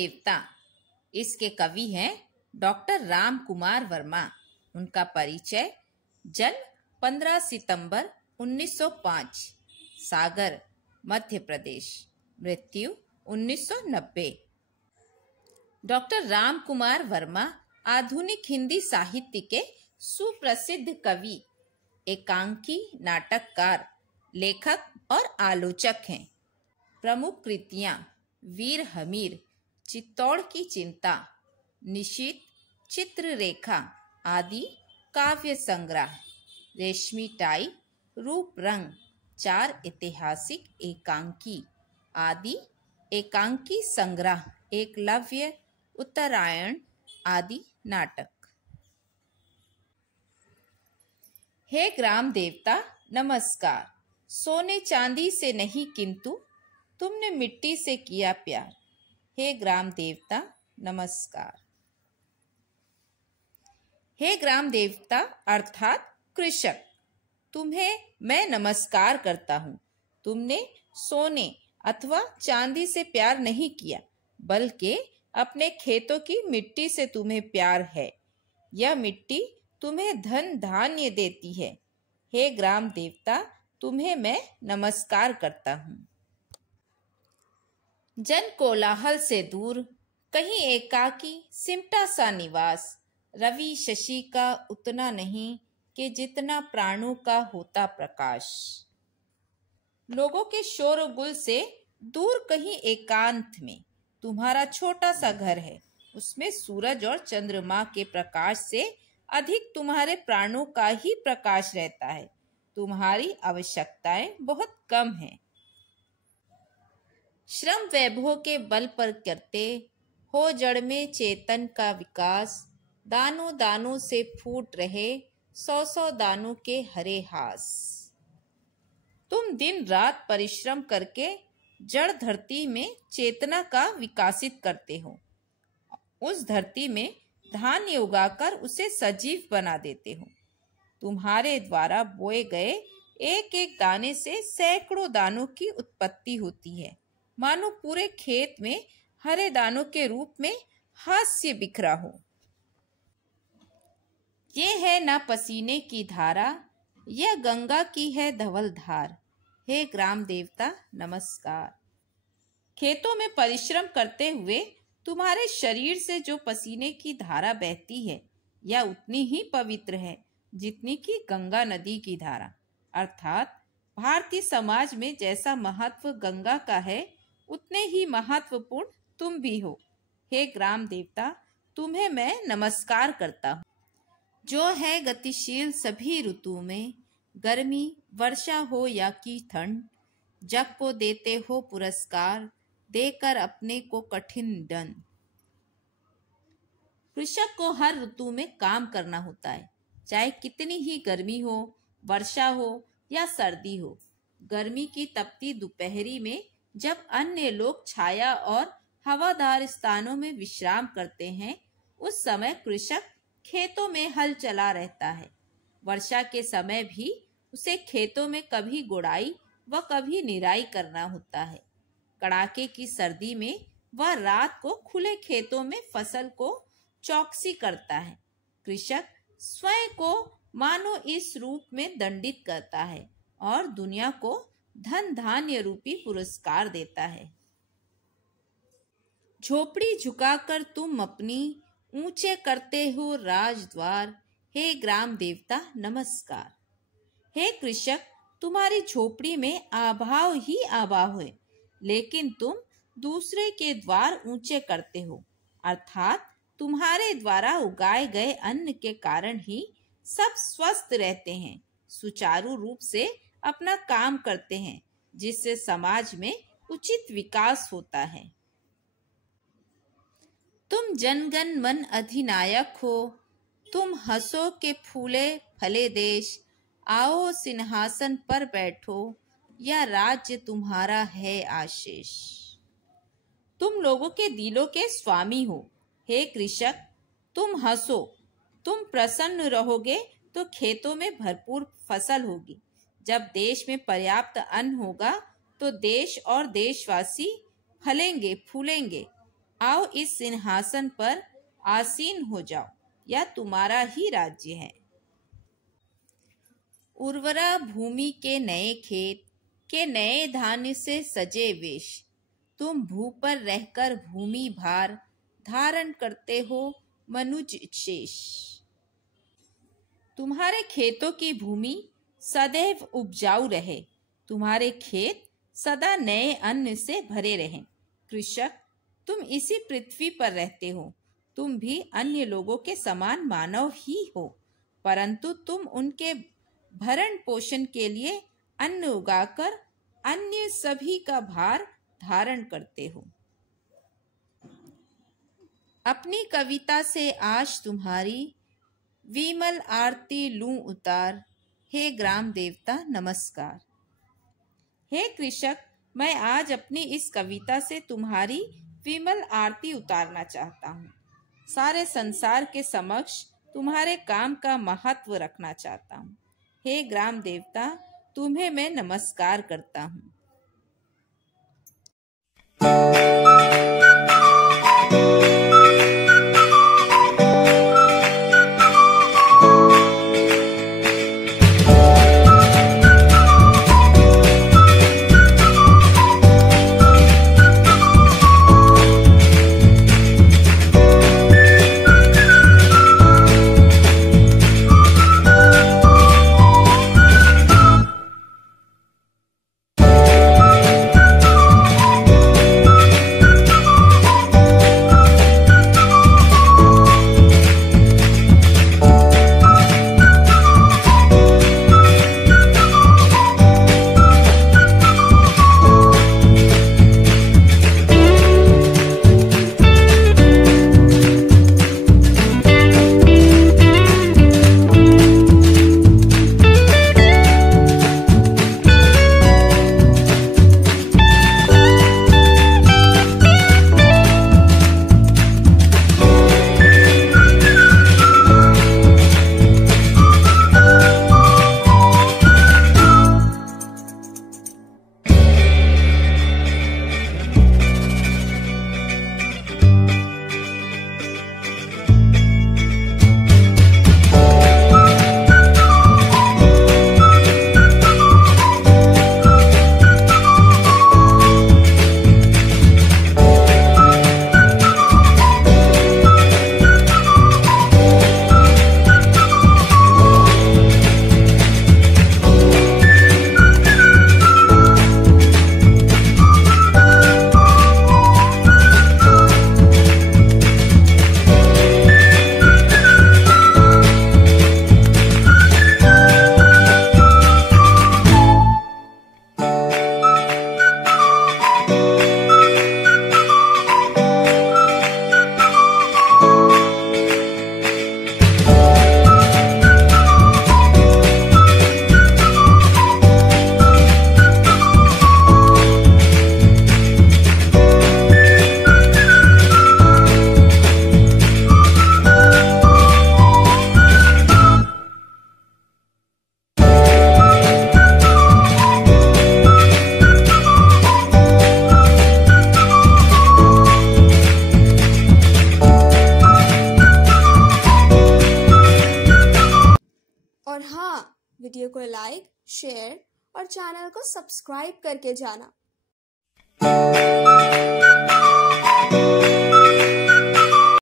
देवता। इसके कवि हैं डॉक्टर राम कुमार वर्मा। उनका परिचय: जन्म 15 सितंबर 1905, सागर, मध्य प्रदेश। मृत्यु 1990। डॉक्टर राम कुमार वर्मा आधुनिक हिंदी साहित्य के सुप्रसिद्ध कवि, एकांकी, नाटककार, लेखक और आलोचक हैं। प्रमुख कृतियां: वीर हमीर, चित्तौड़ की चिंता, निशीथ, चित्ररेखा आदि काव्य संग्रह, रेशमी टाई, रूप रंग, चार ऐतिहासिक एकांकी आदि एकांकी संग्रह, एकलव्य, उत्तरायण आदि नाटक। हे ग्राम देवता नमस्कार। सोने चांदी से नहीं किंतु तुमने मिट्टी से किया प्यार। हे ग्राम देवता नमस्कार। हे ग्राम देवता अर्थात कृषक, तुम्हें मैं नमस्कार करता हूँ। तुमने सोने अथवा चांदी से प्यार नहीं किया, बल्कि अपने खेतों की मिट्टी से तुम्हें प्यार है। यह मिट्टी तुम्हें धन धान्य देती है। हे ग्राम देवता, तुम्हें मैं नमस्कार करता हूँ। जन कोलाहल से दूर, कहीं एकाकी सिमटा सा निवास, रवि शशि का उतना नहीं कि जितना प्राणों का होता प्रकाश। लोगों के शोरगुल से दूर कहीं एकांत में तुम्हारा छोटा सा घर है। उसमें सूरज और चंद्रमा के प्रकाश से अधिक तुम्हारे प्राणों का ही प्रकाश रहता है। तुम्हारी आवश्यकताएं बहुत कम हैं। श्रम वैभव के बल पर करते हो जड़ में चेतन का विकास। दानों दानों से फूट रहे 100 दानों के हरे हास। तुम दिन रात परिश्रम करके जड़ धरती में चेतना का विकासित करते हो। उस धरती में धान्य उगाकर उसे सजीव बना देते हो। तुम्हारे द्वारा बोए गए एक एक दाने से सैकड़ों दानों की उत्पत्ति होती है। मानो पूरे खेत में हरे दानों के रूप में हास्य बिखरा हो। ये है ना पसीने की धारा, यह गंगा की है धवल धार। हे ग्राम देवता नमस्कार। खेतों में परिश्रम करते हुए तुम्हारे शरीर से जो पसीने की धारा बहती है, यह उतनी ही पवित्र है जितनी कि गंगा नदी की धारा। अर्थात भारतीय समाज में जैसा महत्व गंगा का है, उतने ही महत्वपूर्ण तुम भी हो। हे ग्राम देवता, तुम्हें मैं नमस्कार करता हूँ। जो है गतिशील सभी ऋतु में, गर्मी वर्षा हो या की ठंड, जग को देते हो पुरस्कार, देकर अपने को कठिन दंड। कृषक को हर ऋतु में काम करना होता है, चाहे कितनी ही गर्मी हो, वर्षा हो या सर्दी हो। गर्मी की तपती दोपहरी में जब अन्य लोग छाया और हवादार स्थानों में विश्राम करते हैं, उस समय कृषक खेतों में हल चला रहता है। वर्षा के समय भी उसे खेतों में कभी गुड़ाई व कभी निराई करना होता है। कड़ाके की सर्दी में वह रात को खुले खेतों में फसल को चौकसी करता है। कृषक स्वयं को मानो इस रूप में दंडित करता है और दुनिया को धन धान्य रूपी पुरस्कार देता है। झोपड़ी झुकाकर तुम अपनी ऊंचे करते हो राजद्वार। हे ग्राम देवता नमस्कार। हे कृषक, तुम्हारी झोपड़ी में अभाव ही अभाव है, लेकिन तुम दूसरे के द्वार ऊंचे करते हो। अर्थात तुम्हारे द्वारा उगाए गए अन्न के कारण ही सब स्वस्थ रहते हैं, सुचारू रूप से अपना काम करते हैं, जिससे समाज में उचित विकास होता है। तुम जनगण मन अधिनायक हो, तुम हंसो के फूले फले देश। आओ सिंहासन पर बैठो, यह राज्य तुम्हारा है आशीष। तुम लोगों के दिलों के स्वामी हो। हे कृषक, तुम हंसो, तुम प्रसन्न रहोगे तो खेतों में भरपूर फसल होगी। जब देश में पर्याप्त अन्न होगा तो देश और देशवासी फलेंगे फूलेंगे। आओ इस सिंहासन पर आसीन हो जाओ, यह तुम्हारा ही राज्य है। उर्वरा भूमि के नए खेत के नए धान्य से सजे वेश, तुम भू पर रहकर भूमि भार धारण करते हो मनुज शेष। तुम्हारे खेतों की भूमि सदैव उपजाऊ रहे, तुम्हारे खेत सदा नए अन्न से भरे रहें। कृषक, तुम इसी पृथ्वी पर रहते हो, तुम भी अन्य लोगों के समान मानव ही हो, परंतु तुम उनके भरण पोषण के लिए अन्न उगाकर अन्य सभी का भार धारण करते हो। अपनी कविता से आज तुम्हारी विमल आरती लूं उतार, हे ग्राम देवता नमस्कार। हे कृषक, मैं आज अपनी इस कविता से तुम्हारी विमल आरती उतारना चाहता हूँ। सारे संसार के समक्ष तुम्हारे काम का महत्व रखना चाहता हूँ। हे ग्राम देवता, तुम्हें मैं नमस्कार करता हूँ। और हाँ, वीडियो को लाइक, शेयर और चैनल को सब्सक्राइब करके जाना।